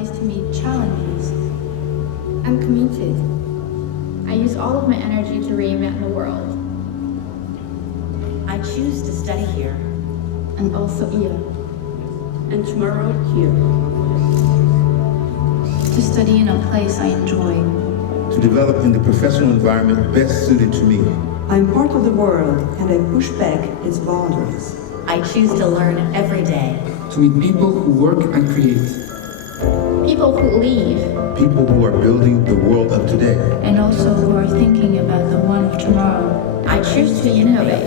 rise to meet challenges. I'm committed. I use all of my energy to reinvent the world. I choose to study here. And also here. And tomorrow here. To study in a place I enjoy. To develop in the professional environment best suited to me. I'm part of the world and I push back its boundaries. I choose to learn every day. To meet people who work and create. People who leave. People who are building the world of today. And also who are thinking about the one of tomorrow. I choose to innovate.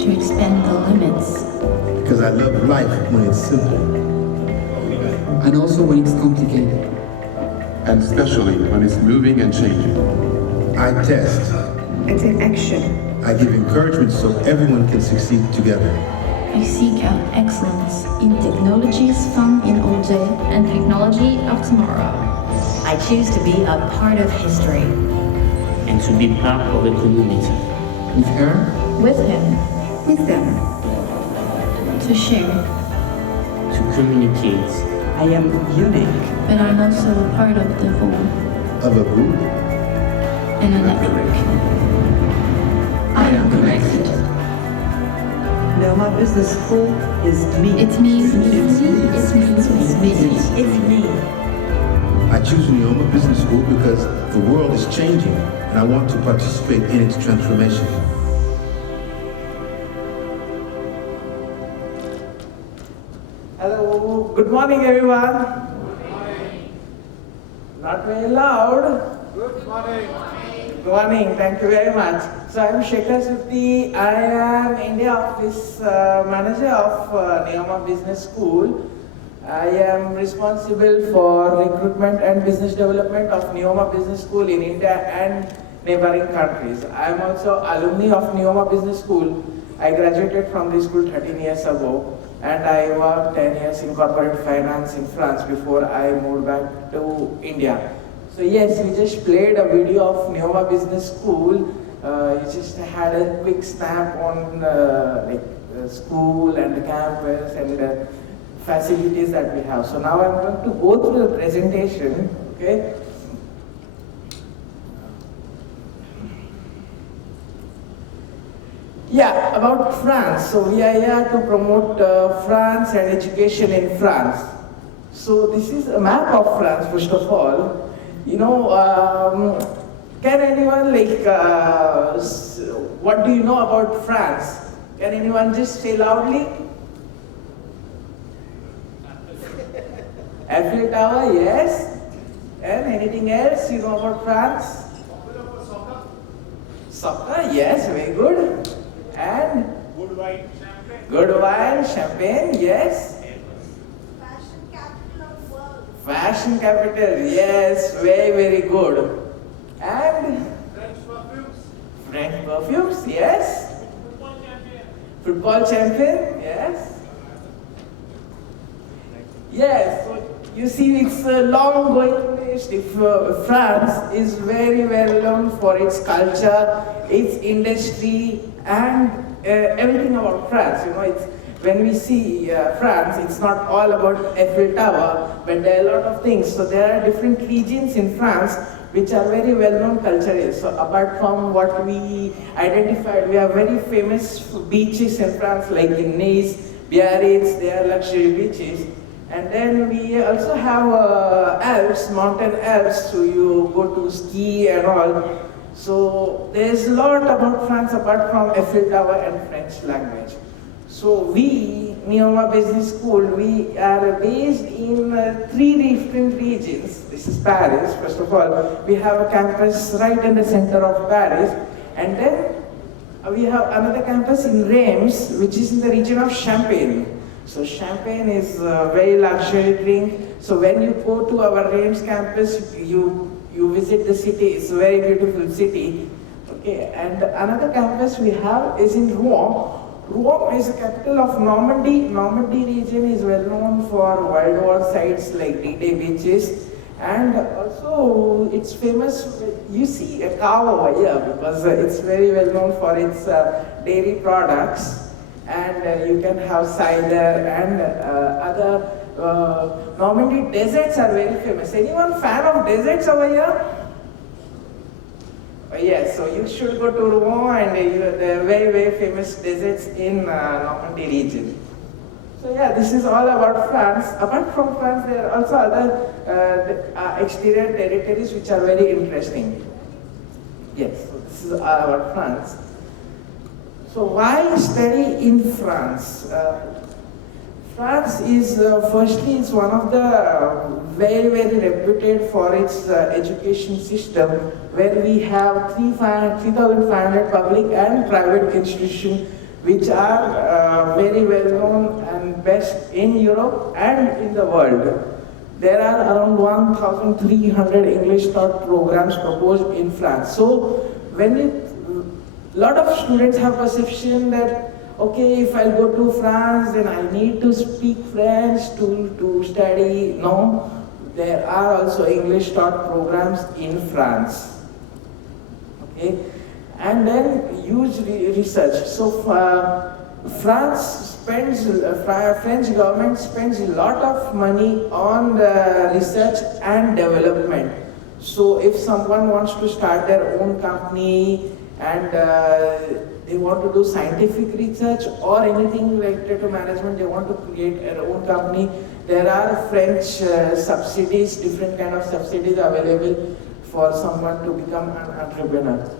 To expand the limits. Because I love life when it's simple. And also when it's complicated. And especially when it's moving and changing. I test. I take action. I give encouragement so everyone can succeed together. I seek out excellence in technologies found in all day and technology of tomorrow. I choose to be a part of history. And to be part of a community. With her. With him. With them. to share. To communicate. I am unique. But I'm also a part of the whole. Of a group. And a network. I am connected. NEOMA Business School is me. It's me. It's me. It's me. It's me. I choose NEOMA Business School because the world is changing and I want to participate in its transformation. Hello, good morning everyone. Good morning. Not very loud. Good morning. Good morning, thank you very much. So I'm Shekhar Surti. I am India Office Manager of NEOMA Business School. I am responsible for recruitment and business development of NEOMA Business School in India and neighboring countries. I am also alumni of NEOMA Business School. I graduated from the school 13 years ago and I worked 10 years in corporate finance in France before I moved back to India. So yes, we just played a video of NEOMA Business School. You just had a quick snap on the school and the campus and the facilities that we have. So now I'm going to go through the presentation, okay? Yeah, about France. So we are here to promote France and education in France. So this is a map of France, first of all. You know, can anyone what do you know about France? Can anyone just say loudly? Eiffel Tower, yes. And anything else you know about France? Soccer. Soccer, yes, very good. And? Good wine, champagne. Good wine, champagne, yes. Fashion capital of the world. Fashion capital, yes, very, very good. And? French perfumes. French perfumes, yes. Football champion. Football champion, yes. Yes, so you see it's a long going list. France is very well known for its culture, its industry, and everything about France. You know, it's when we see France, it's not all about Eiffel Tower, but there are a lot of things. So there are different regions in France which are very well-known culturally. So apart from what we identified, we have very famous beaches in France, like in Nice, Biarritz. They are luxury beaches. And then we also have Alps, mountain Alps, so you go to ski and all. So there's a lot about France apart from Eiffel Tower and French language. So we, NEOMA Business School, we are based in 3 different regions. This is Paris, first of all. We have a campus right in the center of Paris. And then we have another campus in Reims, which is in the region of Champagne. So champagne is a very luxury drink. So when you go to our Reims campus, you visit the city. It's a very beautiful city. Okay, and another campus we have is in Rouen. Rouen is the capital of Normandy. Normandy region is well known for World War sites like D-Day beaches. And also it's famous, you see a cow over here because it's very well known for its dairy products. And you can have cider and other Normandy deserts are very famous. Anyone fan of deserts over here? Yes, so you should go to Rouen and there are very, very famous deserts in Normandy region. So yeah, this is all about France. Apart from France, there are also other exterior territories which are very interesting. Yes, so this is all about France. So why study in France? France is, firstly, it's one of the very, very reputed for its education system, where we have 3,500 public and private institutions which are very well known and best in Europe and in the world. There are around 1,300 English taught programs proposed in France. So when a lot of students have perception that, okay, if I go to France, then I need to speak French to study. No, there are also English taught programs in France. Okay, and then huge research. So French government spends a lot of money on the research and development. So if someone wants to start their own company and they want to do scientific research or anything related to management, they want to create their own company, there are French subsidies, different kind of subsidies available for someone to become an entrepreneur.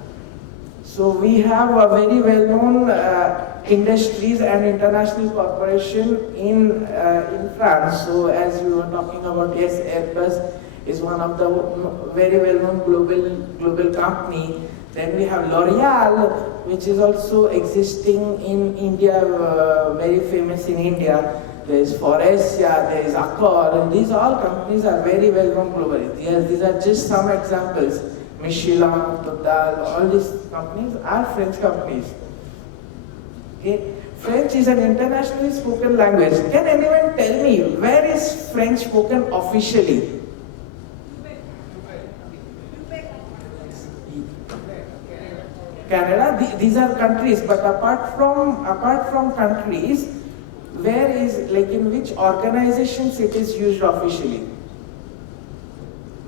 So we have a very well-known industries and international corporation in France. So as we were talking about, yes, Airbus is one of the very well-known global company. Then we have L'Oreal, which is also existing in India, very famous in India. There is Forestia, there is Accor, and these all companies are very well known globally. These are just some examples. Michelin, Total, all these companies are French companies. Okay. French is an internationally spoken language. Can anyone tell me where is French spoken officially? Canada. These are countries, but apart from countries, where is, like, in which organizations it is used officially?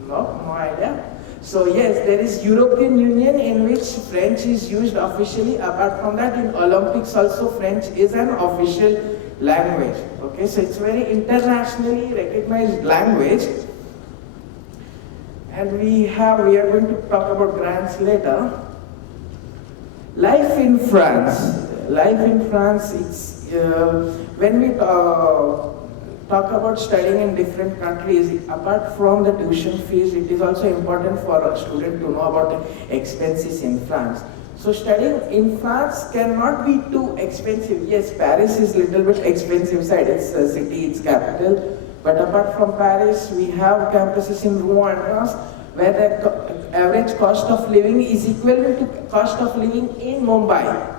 No idea. So yes, there is European Union in which French is used officially. Apart from that, in Olympics also French is an official language. Okay, so it's very internationally recognized language. And we are going to talk about grants later. Life in France. Life in France, it's, when we talk about studying in different countries, apart from the tuition fees, it is also important for a student to know about the expenses in France. So studying in France cannot be too expensive. Yes, Paris is a little bit expensive side. It's a city, it's capital. But apart from Paris, we have campuses in Rouen and Reims, where the average cost of living is equivalent to cost of living in Mumbai.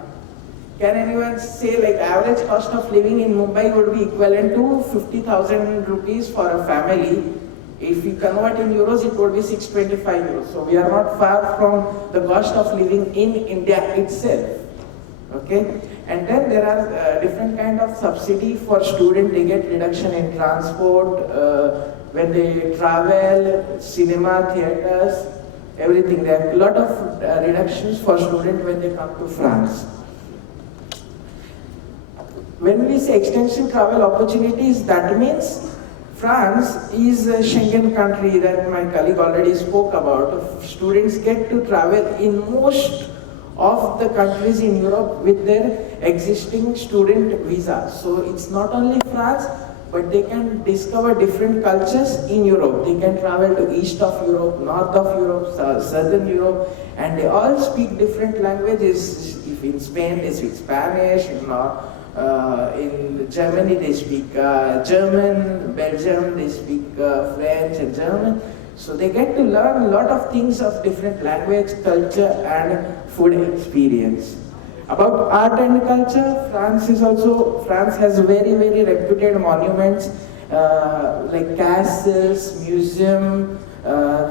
Can anyone say, like, average cost of living in Mumbai would be equivalent to 50,000 rupees for a family? If we convert in euros, it would be 625 euros. So we are not far from the cost of living in India itself. Okay? And then there are different kind of subsidy for students. They get reduction in transport, when they travel, cinema, theaters, everything. There are a lot of reductions for students when they come to France. When we say extensive travel opportunities, that means France is a Schengen country that my colleague already spoke about. Students get to travel in most of the countries in Europe with their existing student visa. So it's not only France, but they can discover different cultures in Europe. They can travel to east of Europe, north of Europe, southern Europe, and they all speak different languages. If in Spain they speak Spanish, in Germany they speak German, Belgium they speak French and German. So they get to learn a lot of things of different language, culture and food experience. About art and culture, France has very, very reputed monuments like castles, museums,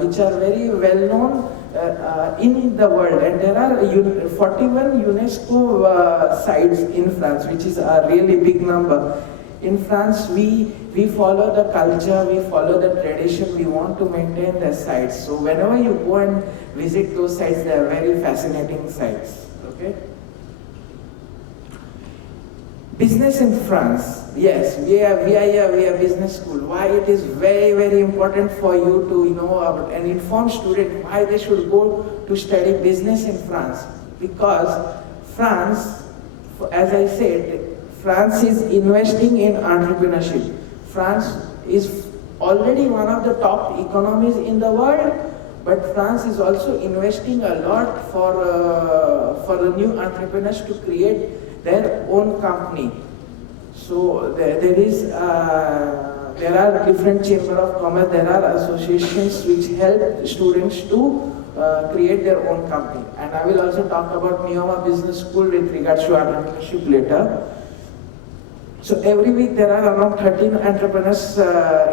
which are very well known in the world. And there are 41 UNESCO sites in France, which is a really big number. In France, we follow the culture, we follow the tradition, we want to maintain the sites. So whenever you go and visit those sites, they are very fascinating sites. Okay? Business in France. Yes, we are a business school. Why it is very, very important for you to know about and inform students why they should go to study business in France. Because France, as I said, France is investing in entrepreneurship. France is already one of the top economies in the world, but France is also investing a lot for the new entrepreneurs to create their own company. So there are different chamber of commerce, there are associations which help students to create their own company. And I will also talk about NEOMA Business School with regards to entrepreneurship later. So every week there are around 13 entrepreneurs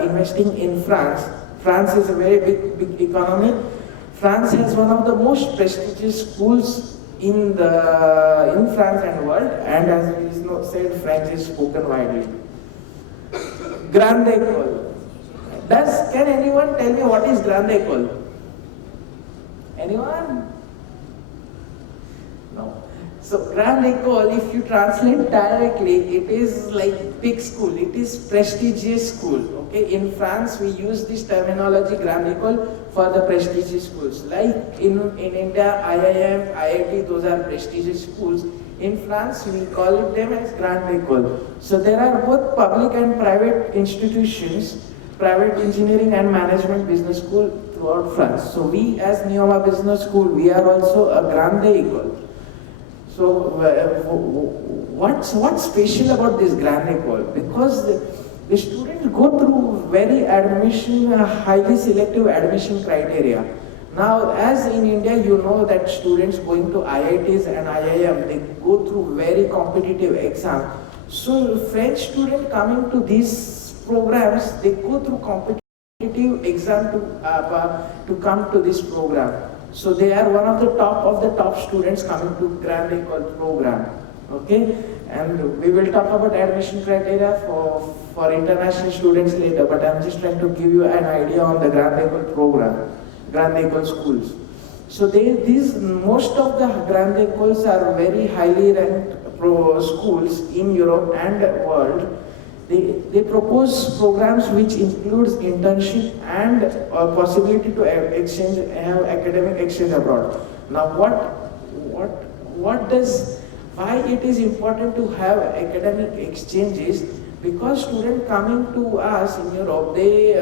investing in France. France is a very big economy. France has one of the most prestigious schools in France and world, and as we said, French is spoken widely. Grande École. Can anyone tell me what is Grande École? Anyone? No. So Grande École, if you translate directly, it is like big school. It is prestigious school. Okay, in France we use this terminology Grande École for the prestigious schools. Like in India, IIM, IIT, those are prestigious schools. In France, we call them as Grande École. So there are both public and private institutions, private engineering and management business school throughout France. So we as NEOMA Business School, we are also a Grande École. So what's special about this Grande École? Because the students go through very highly selective admission criteria. Now, as in India, you know that students going to IITs and IIM, they go through very competitive exam. So French students coming to these programs, they go through competitive exam to come to this program. So they are one of the top students coming to Grande École program. Okay, and we will talk about admission criteria for international students later, but I'm just trying to give you an idea on the Grande École program, Grande École schools. So most of the Grande Écoles are very highly ranked schools in Europe and world. They propose programs which includes internship and possibility to have academic exchange abroad. Now, why it is important to have academic exchanges? Because students coming to us in Europe, they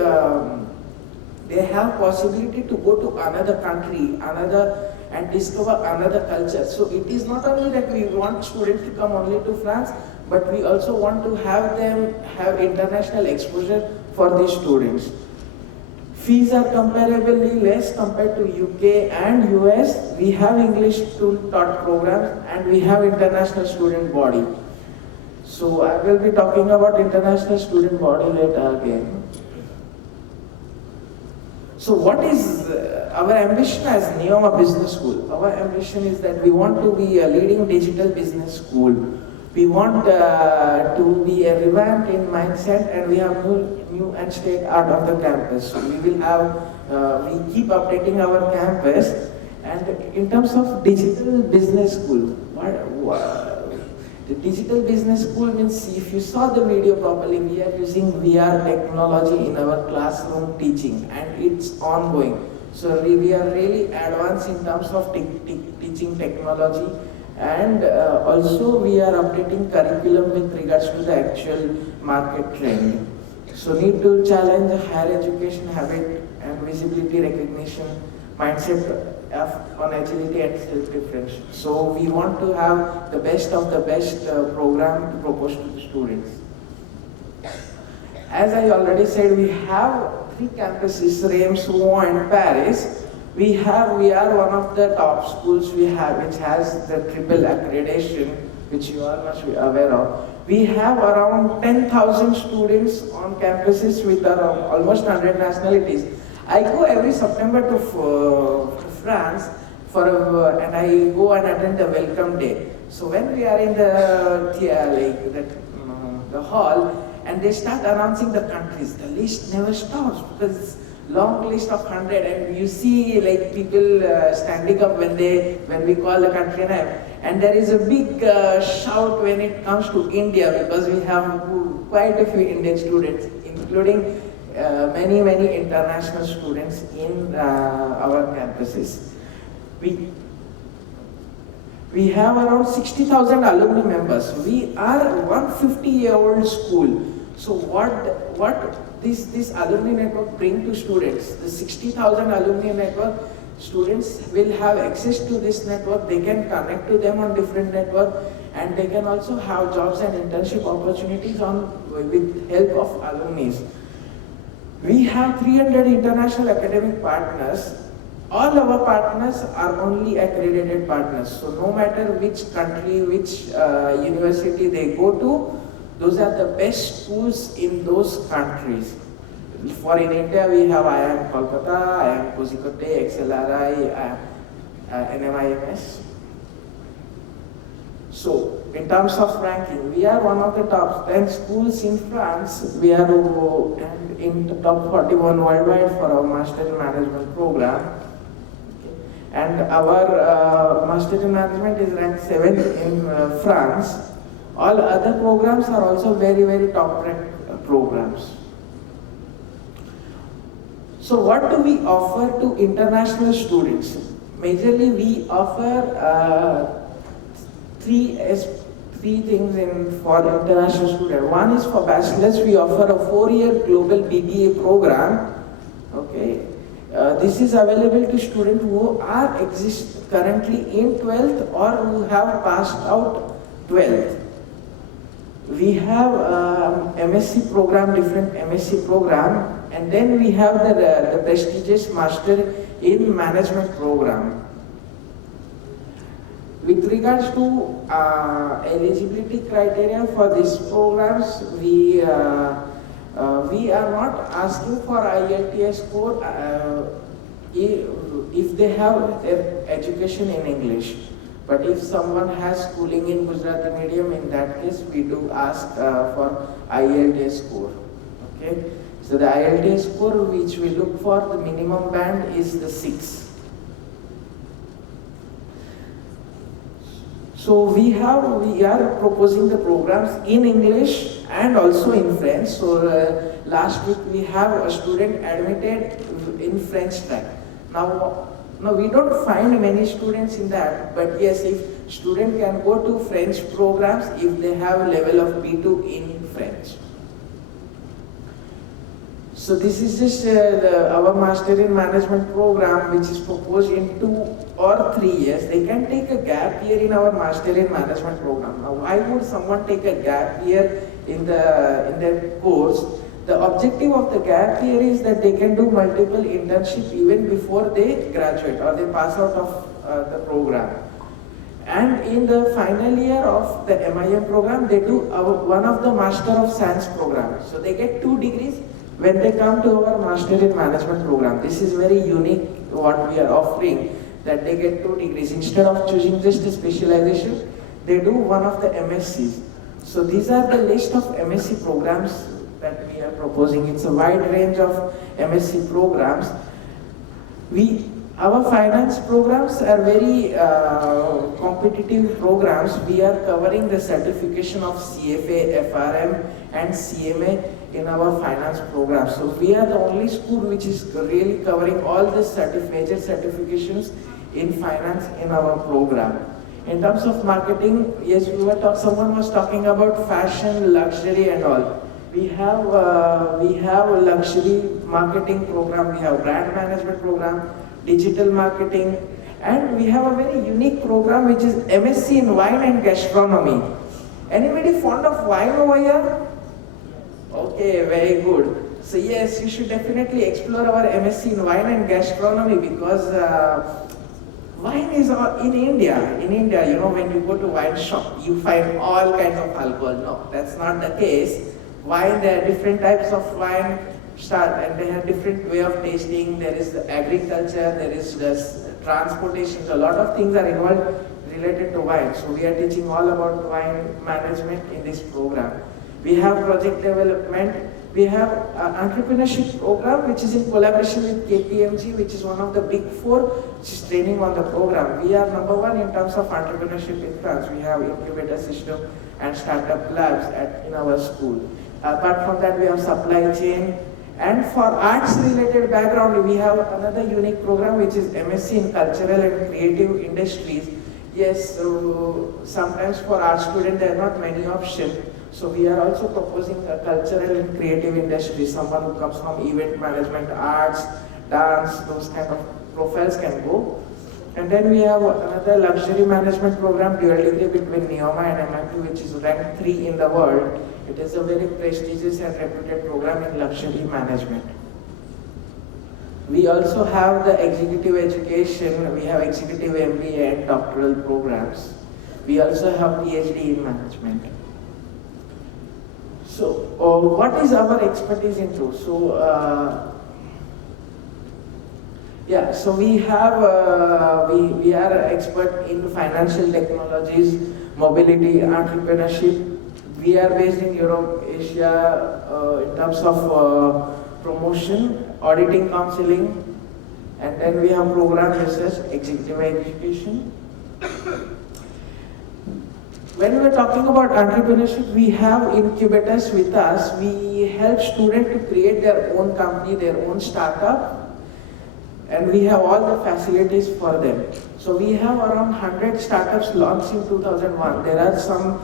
have possibility to go to another country, and discover another culture. So it is not only that we want students to come only to France, but we also want to have them have international exposure for these students. Fees are comparably less compared to UK and US. We have English taught programs and we have international student body. So I will be talking about international student body later again. So what is our ambition as NEOMA Business School? Our ambition is that we want to be a leading digital business school. We want to be a revamped in mindset, and we have new and state art of the campus. So we will have, we keep updating our campus. And in terms of digital business school, the digital business school means, if you saw the video properly, we are using VR technology in our classroom teaching, and it's ongoing. So we are really advanced in terms of teaching technology, and also we are updating curriculum with regards to the actual market trend. So need to challenge higher education habit and visibility recognition mindset on agility and self-differentiation. So we want to have the best of the best program to propose to the students. As I already said, we have 3 campuses, Reims, Rouen and Paris. We are one of the top schools which has the triple accreditation, which you all must be aware of. We have around 10,000 students on campuses with around almost 100 nationalities. I go every September to France and I go and attend the welcome day. So when we are in the hall, and they start announcing the countries. The list never stops because it's long list of 100, and you see like people standing up when we call the country name, and there is a big shout when it comes to India, because we have quite a few Indian students, including many international students in our campuses. We have around 60,000 alumni members. We are a 150-year-old school. So what this alumni network bring to students? The 60,000 alumni network, students will have access to this network. They can connect to them on different network, and they can also have jobs and internship opportunities with help of alumni. We have 300 international academic partners. All our partners are only accredited partners. So no matter which country, which university they go to, those are the best schools in those countries. For in India, we have IIM Kolkata, IIM Kozhikode, XLRI, NMIMS. So, in terms of ranking, we are one of the top 10 schools in France. We are in the top 41 worldwide for our Master in Management program. And our Master in Management is ranked 7th in France. All other programs are also very top ranked programs. So what do we offer to international students? Majorly we offer three things for international students. One is for bachelors, we offer a 4-year global BBA program. Okay. This is available to students who are currently in 12th or who have passed out 12th. We have MSc program, different MSc program, and then we have the prestigious Master in Management program. With regards to eligibility criteria for these programs, we are not asking for IELTS score if they have their education in English. But if someone has schooling in Gujarati medium, in that case we do ask for IELTS score. Okay, so the IELTS score which we look for, the minimum band is the 6. So we are proposing the programs in English and also in French. So last week we have a student admitted in French track. Now we don't find many students in that, but yes, if student can go to French programs if they have level of B2 in French. So this is just our Master in Management program, which is proposed in 2 or 3 years. They can take a gap year in our Master in Management program. Now, why would someone take a gap year in their course? The objective of the gap year is that they can do multiple internships even before they graduate or they pass out of the program. And in the final year of the MIM program, they do one of the Master of Science program. So they get 2 degrees when they come to our Master in Management program. This is very unique what we are offering, that they get 2 degrees. Instead of choosing just a specialization, they do one of the MSCs. So these are the list of MSc programs that we are proposing. It's a wide range of MSc programs. Our finance programs are very competitive programs. We are covering the certification of CFA, FRM and CMA in our finance program. So we are the only school which is really covering all the major certifications in finance in our program. In terms of marketing, yes, someone was talking about fashion, luxury and all. We have a luxury marketing program, we have brand management program, digital marketing, and we have a very unique program which is MSc in wine and gastronomy. Anybody fond of wine over here? Okay, very good. So yes, you should definitely explore our MSc in wine and gastronomy, because wine is in India. In India, you know, when you go to wine shop, you find all kinds of alcohol. No, that's not the case. Wine, there are different types of wine, and they have different way of tasting. There is the agriculture, there is the transportation. So a lot of things are involved related to wine. So we are teaching all about wine management in this program. We have project development. We have an entrepreneurship program which is in collaboration with KPMG, which is one of the big four, which is training on the program. We are number one in terms of entrepreneurship in France. We have incubator system and startup labs in our school. Apart from that, we have supply chain. And for arts related background, we have another unique program which is MSc in Cultural and Creative Industries. Yes, so sometimes for art students there are not many options. So we are also proposing a cultural and creative industry. Someone who comes from event management, arts, dance, those kind of profiles can go. And then we have another luxury management program, dual degree between NEOMA and MIT, which is ranked 3 in the world. It is a very prestigious and reputed program in luxury management. We also have the executive education. We have executive MBA and doctoral programs. We also have PhD in management. So, what is our expertise into? So, so we have, we are expert in financial technologies, mobility, entrepreneurship. We are based in Europe, Asia, in terms of promotion, auditing, counseling, and then we have program research, executive education. When we are talking about entrepreneurship, we have incubators with us. We help students to create their own company, their own startup, and we have all the facilities for them. So we have around 100 startups launched in 2001. There are some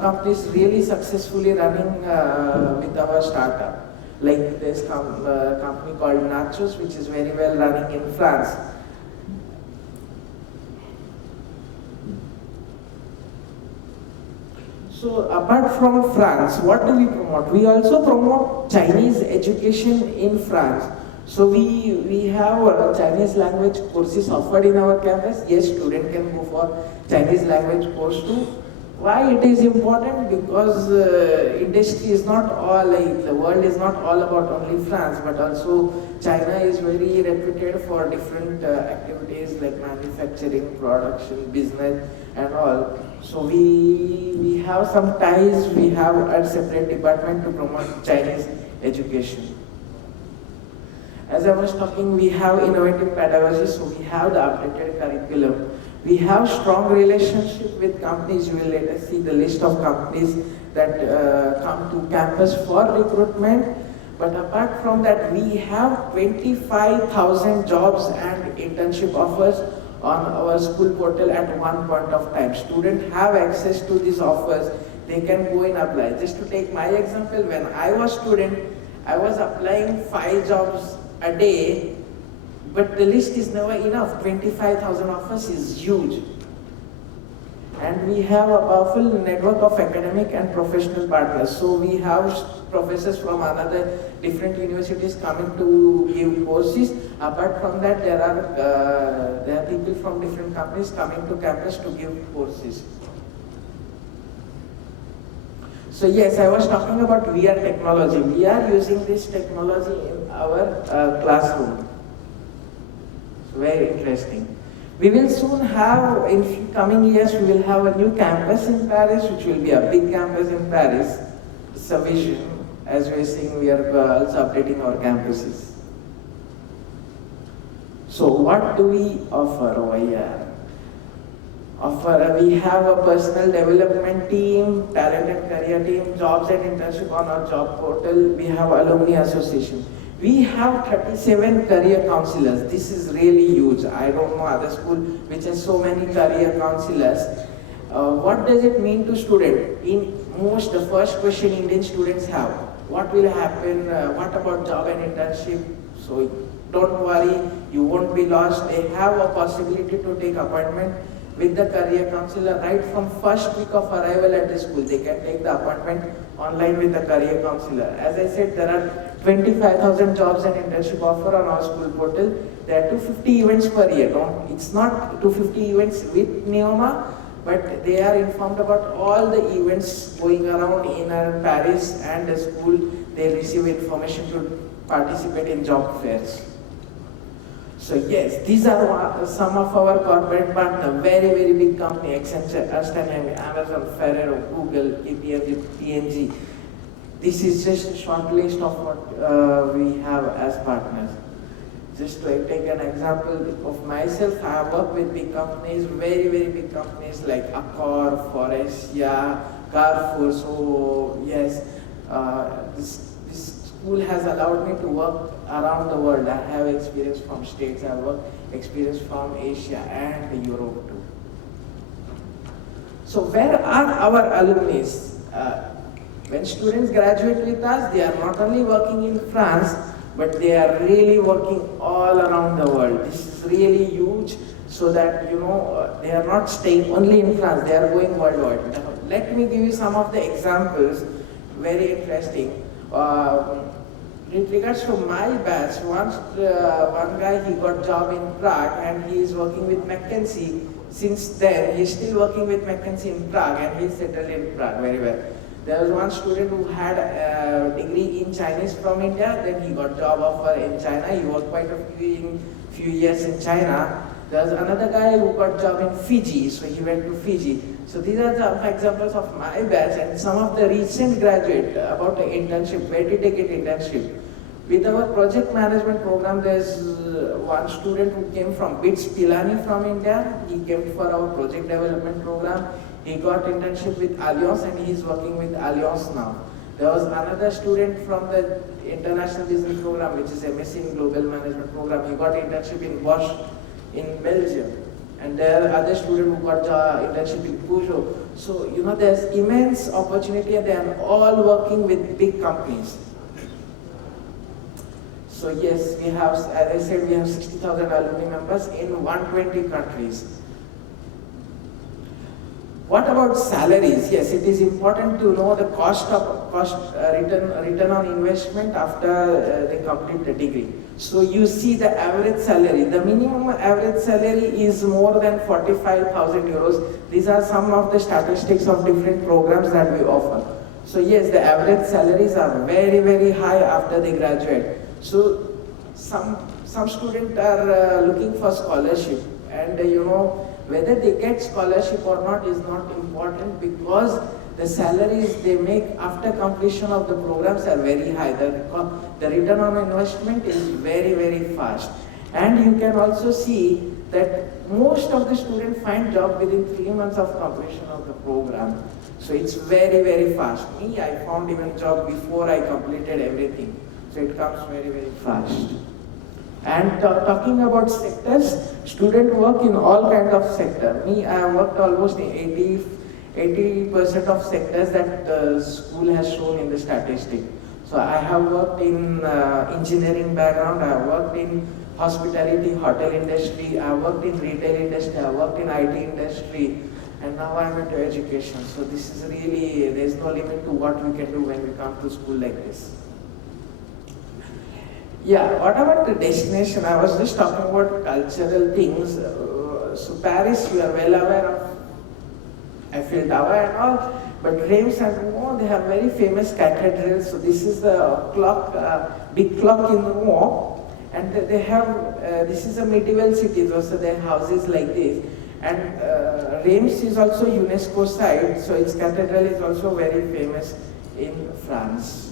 companies really successfully running with our startup. Like there's a company called Nachos, which is very well running in France. So apart from France, what do we promote? We also promote Chinese education in France. So we have Chinese language courses offered in our campus. Yes, student can go for Chinese language course too. Why it is important? Because industry is not all, like the world is not all about only France, but also China is very reputed for different activities like manufacturing, production, business and all. So we have some ties, we have a separate department to promote Chinese education. As I was talking, we have innovative pedagogy, so we have the updated curriculum. We have strong relationship with companies. You will later see the list of companies that come to campus for recruitment. But apart from that, we have 25,000 jobs and internship offers on our school portal at one point of time. Students have access to these offers. They can go and apply. Just to take my example, when I was student, I was applying 5 jobs a day, but the list is never enough. 25,000 offers is huge. And we have a powerful network of academic and professional partners. So we have professors from another different universities coming to give courses. Apart from that, there are people from different companies coming to campus to give courses. So yes, I was talking about VR technology. We are using this technology in our classroom. Very interesting. We will soon have, in coming years, we will have a new campus in Paris, which will be a big campus in Paris. It's a vision. As we are seeing, we are also updating our campuses. So what do we offer over here? We have a personal development team, talent and career team, jobs and internship on our job portal. We have alumni association. We have 37 career counselors. This is really huge. I don't know other school which has so many career counselors. What does it mean to student? The first question Indian students have, what will happen? What about job and internship? So don't worry, you won't be lost. They have a possibility to take appointment with the career counselor right from first week of arrival at the school. They can take the appointment online with the career counselor. As I said, there are 25,000 jobs and internship offer on our school portal. There are 250 events per year. It's not 250 events with NEOMA, but they are informed about all the events going around in Paris and the school. They receive information to participate in job fairs. So yes, these are some of our corporate partners, very, very big company, Accenture, Ernst & Young, Amazon, Ferrero, Google, KPMG, This is just a short list of what we have as partners. Just to take an example of myself, I have worked with big companies, very, very big companies like Accor, Forestia, Carrefour. So yes, this school has allowed me to work around the world. I have experience from States, I have work experience from Asia and Europe too. So where are our alumni? When students graduate with us, they are not only working in France, but they are really working all around the world. This is really huge, so that they are not staying only in France, they are going worldwide. Now, let me give you some of the examples, very interesting. In regards to my batch, one guy, he got job in Prague and he is working with McKinsey. Since then, he is still working with McKinsey in Prague and he is settled in Prague very well. There was one student who had a degree in Chinese from India, then he got job offer in China. He worked quite a few years in China. There was another guy who got job in Fiji, so he went to Fiji. So these are some examples of my batch, and some of the recent graduate about the internship. Where did they get internship? With our project management program, there's one student who came from BITS Pilani from India. He came for our project development program. He got internship with Allianz and he is working with Allianz now. There was another student from the international business program, which is MSc in global management program. He got internship in Bosch in Belgium. And there are other students who got internship in Peugeot. So, there's immense opportunity and they are all working with big companies. So yes, we have, as I said, we have 60,000 alumni members in 120 countries. What about salaries? Yes, it is important to know the return on investment after they complete the degree. So you see the average salary. The minimum average salary is more than 45,000 euros. These are some of the statistics of different programs that we offer. So yes, the average salaries are very, very high after they graduate. So some students are looking for scholarship, and whether they get scholarship or not is not important, because the salaries they make after completion of the programs are very high. The return on investment is very, very fast. And you can also see that most of the students find job within 3 months of completion of the program. So it's very, very fast. Me, I found even job before I completed everything. So it comes very, very fast. And talking about sectors, students work in all kinds of sectors. Me, I have worked almost in 80% of sectors that the school has shown in the statistic. So I have worked in engineering background, I have worked in hospitality, hotel industry, I have worked in retail industry, I have worked in IT industry, and now I am into education. So this is really, there is no limit to what we can do when we come to school like this. Yeah, what about the destination? I was just talking about cultural things. So Paris, you are well aware of Eiffel Tower and all, but Reims and Rouen, they have very famous cathedrals. So this is the clock, big clock in Rouen, and they have, this is a medieval city, so they have houses like this. And Reims is also UNESCO site, so its cathedral is also very famous in France.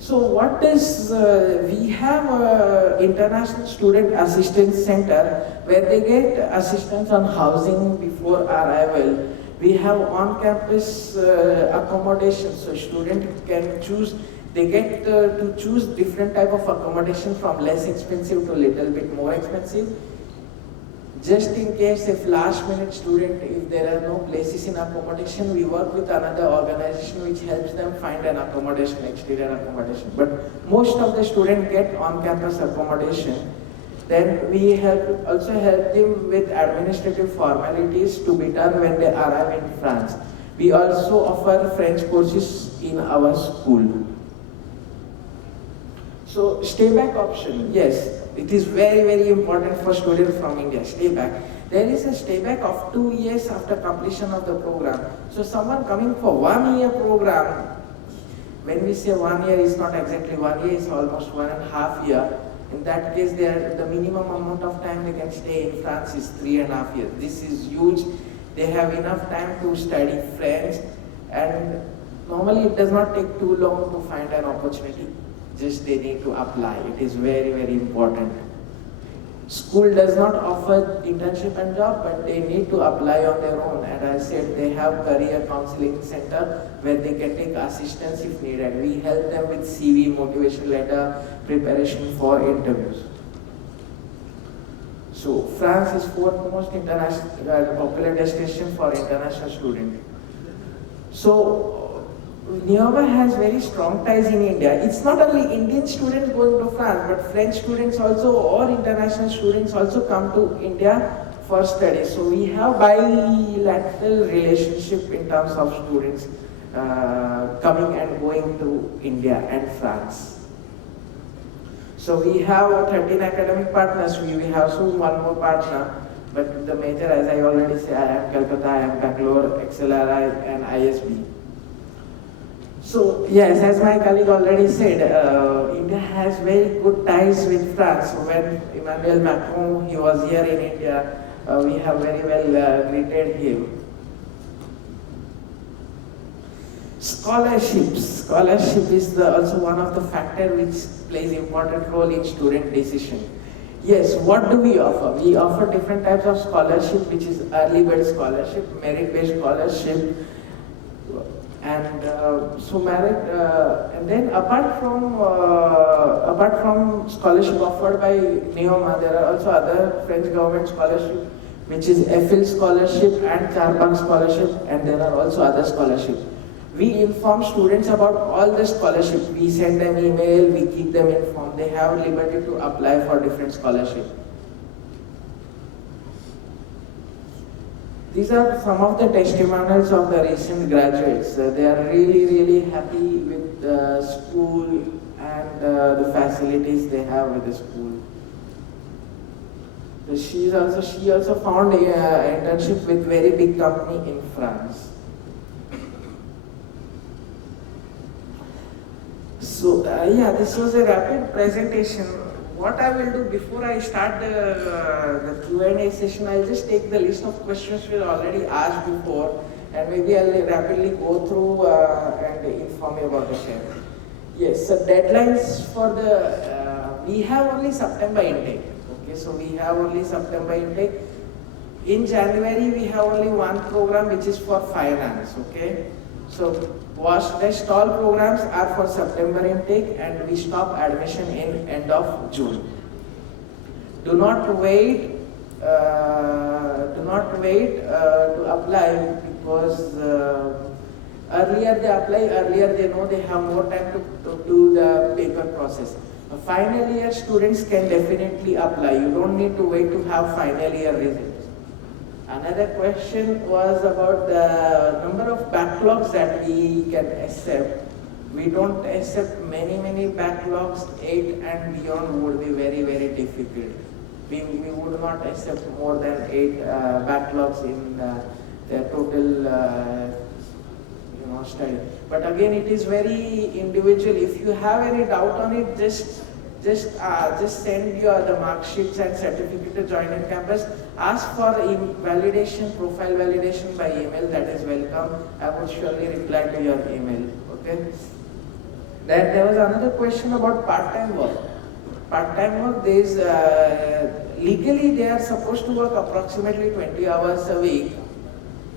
So what is, we have an International Student Assistance Center where they get assistance on housing before arrival. We have on-campus accommodation, so students can choose, they get to choose different type of accommodation from less expensive to little bit more expensive. Just in case if last minute student, if there are no places in accommodation, we work with another organization which helps them find an accommodation, exterior accommodation. But most of the students get on-campus accommodation. Then we also help them with administrative formalities to be done when they arrive in France. We also offer French courses in our school. So stay back option, yes. It is very, very important for students from India, stay back. There is a stay back of 2 years after completion of the program. So someone coming for 1 year program, when we say 1 year, it's not exactly 1 year, it's almost 1.5 years. In that case, the minimum amount of time they can stay in France is 3.5 years. This is huge. They have enough time to study French And normally it does not take too long to find an opportunity. Just they need to apply. It is very, very important. School does not offer internship and job, but they need to apply on their own. And I said they have career counseling center where they can take assistance if needed. We help them with CV, motivation letter, preparation for interviews. So France is fourth most international popular destination for international students. So NEOMA has very strong ties in India. It's not only Indian students going to France, but French students also or international students also come to India for studies. So we have bilateral relationship in terms of students coming and going to India and France. So we have 13 academic partners. We have soon one more partner, but the major, as I already said, I am Calcutta, I am Bangalore, XLRI and ISB. So yes, as my colleague already said, India has very good ties with France. So when Emmanuel Macron, he was here in India, we have very well greeted him. Scholarship is also one of the factors which plays important role in student decision. Yes, what do we offer? We offer different types of scholarship, which is early bird scholarship, merit-based scholarship, and and then apart from scholarship offered by NEOMA, there are also other French government scholarship, which is EFIL scholarship and Charbagh scholarship, and there are also other scholarships. We inform students about all the scholarship. We send them email, we keep them informed. They have liberty to apply for different scholarship. These are some of the testimonials of the recent graduates. They are really, really happy with the school and the facilities they have with the school. She also found an internship with very big company in France. So this was a rapid presentation. What I will do before I start the Q&A session, I'll just take the list of questions we already asked before, and maybe I'll rapidly go through and inform you about the same. Yes, so deadlines for the, we have only September intake. Okay, so we have only September intake. In January, we have only one program which is for finance, okay? So rest all programs are for September intake, and we stop admission in end of June. Do not wait to apply, because earlier they apply, earlier they know they have more time to do the paper process. Final year students can definitely apply. You don't need to wait to have final year results. Another question was about the number of backlogs that we can accept. We don't accept many backlogs. 8 and beyond would be very, very difficult. We would not accept more than 8 backlogs in the total study. But again, it is very individual. If you have any doubt on it, just send your the mark sheets and certificate to join in campus. Ask for validation, profile validation by email. That is welcome. I will surely reply to your email. Okay. Then there was another question about part-time work. Part-time work, there is legally they are supposed to work approximately 20 hours a week.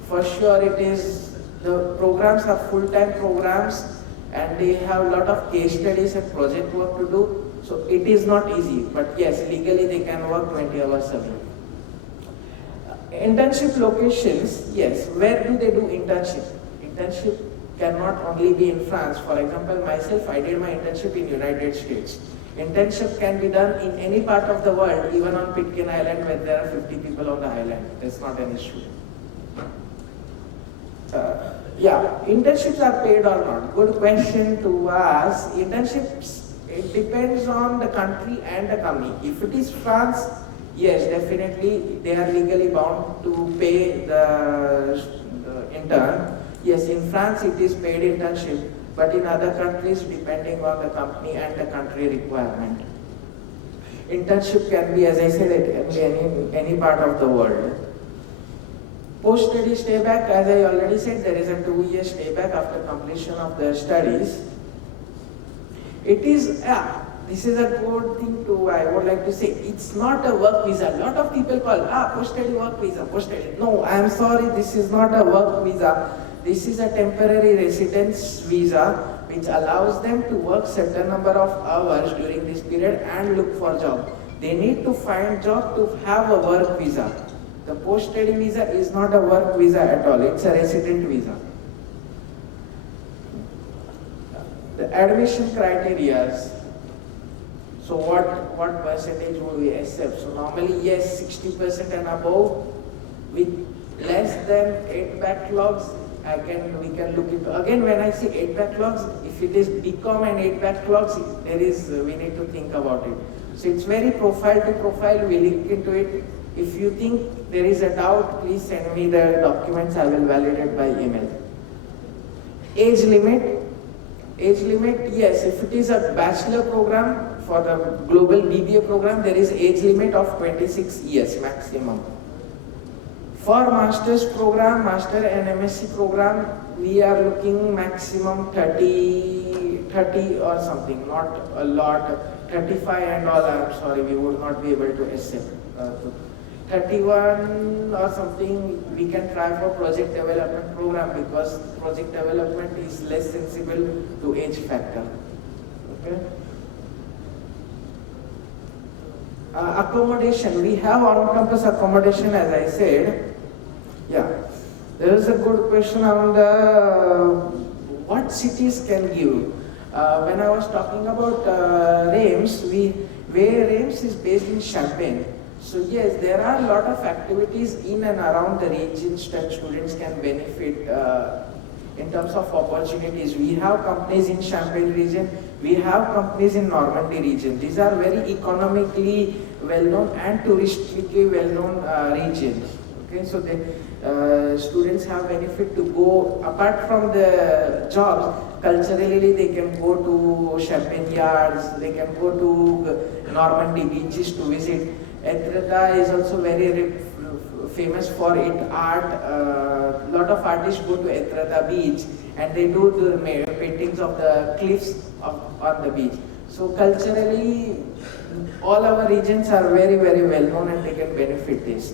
For sure, it is the programs are full-time programs, and they have a lot of case studies and project work to do. So it is not easy, but yes, legally they can work 20 hours a week. Internship locations, yes, where do they do internship? Internship cannot only be in France. For example, myself, I did my internship in United States. Internship can be done in any part of the world, even on Pitcairn Island where there are 50 people on the island. That's not an issue. Internships are paid or not? Good question to ask. Internships, it depends on the country and the company. If it is France, yes, definitely they are legally bound to pay the intern. Yes, in France it is paid internship, but in other countries, depending on the company and the country requirement. Internship can be, as I said, it can be any part of the world. Post-study stay back, as I already said, there is a 2-year stay back after completion of the studies. It is, this is a good thing I would like to say. It's not a work visa. A lot of people call, post-study work visa, post-study. No, I am sorry, this is not a work visa. This is a temporary residence visa which allows them to work certain number of hours during this period and look for job. They need to find job to have a work visa. The post-study visa is not a work visa at all. It's a resident visa. The admission criteria. So what percentage would we accept? So normally, yes, 60% and above. With less than 8 backlogs, we can look into. Again, when I say 8 backlogs, if it is BCom and 8 backlogs, we need to think about it. So it's very profile to profile. We link into it. If you think there is a doubt, please send me the documents. I will validate by email. Age limit. Age limit, yes, if it is a bachelor program for the global BBA program, there is age limit of 26 years maximum. For master's program, master and MSc program, we are looking maximum 30 or something, not a lot. 35 and all, I'm sorry, we would not be able to accept. 31 or something, we can try for project development program because project development is less sensible to age factor. Okay. Accommodation, we have on-campus accommodation, as I said. Yeah, there is a good question on what cities can give. When I was talking about RAMES, RAMES is based in Champaign. So yes, there are a lot of activities in and around the regions that students can benefit in terms of opportunities. We have companies in Champaign region, we have companies in Normandy region. These are very economically well-known and touristically well-known regions. Okay, so the students have benefit to go, apart from the jobs, culturally they can go to Champagne yards, they can go to Normandy beaches to visit. Etretat is also very famous for its art. A lot of artists go to Etretat beach and they do the paintings of the cliffs on the beach. So culturally, all our regions are very, very well known and they can benefit this.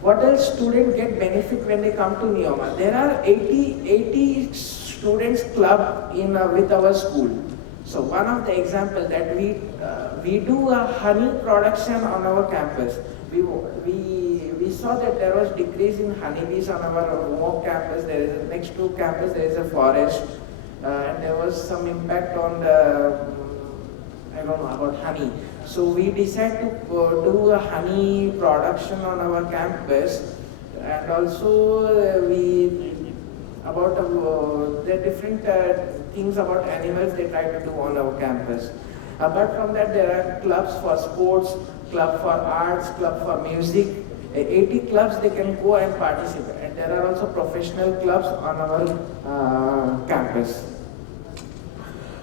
What else students get benefit when they come to NEOMA? There are 80 students club with our school. So one of the example that we do a honey production on our campus. We saw that there was decrease in honeybees on our home campus. There is next to campus there is a forest, and there was some impact on the I don't know about honey. So we decided to do a honey production on our campus, and also about the different things about animals they try to do on our campus. Apart from that, there are clubs for sports, club for arts, club for music. 80 clubs they can go and participate, and there are also professional clubs on our campus.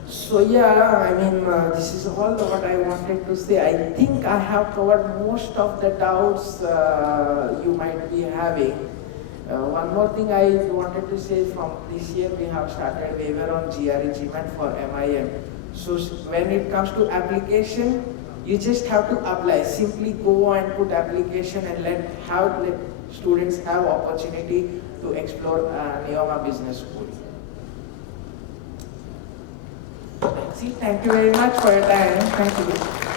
So yeah, I mean, this is all what I wanted to say. I think I have covered most of the doubts you might be having. One more thing I wanted to say, from this year we have started waiver on GRE GMAT for MIM. So when it comes to application, you just have to apply. Simply go and put application and let students have opportunity to explore NEOMA Business School. That's it. Thank you very much for your time. Thank you.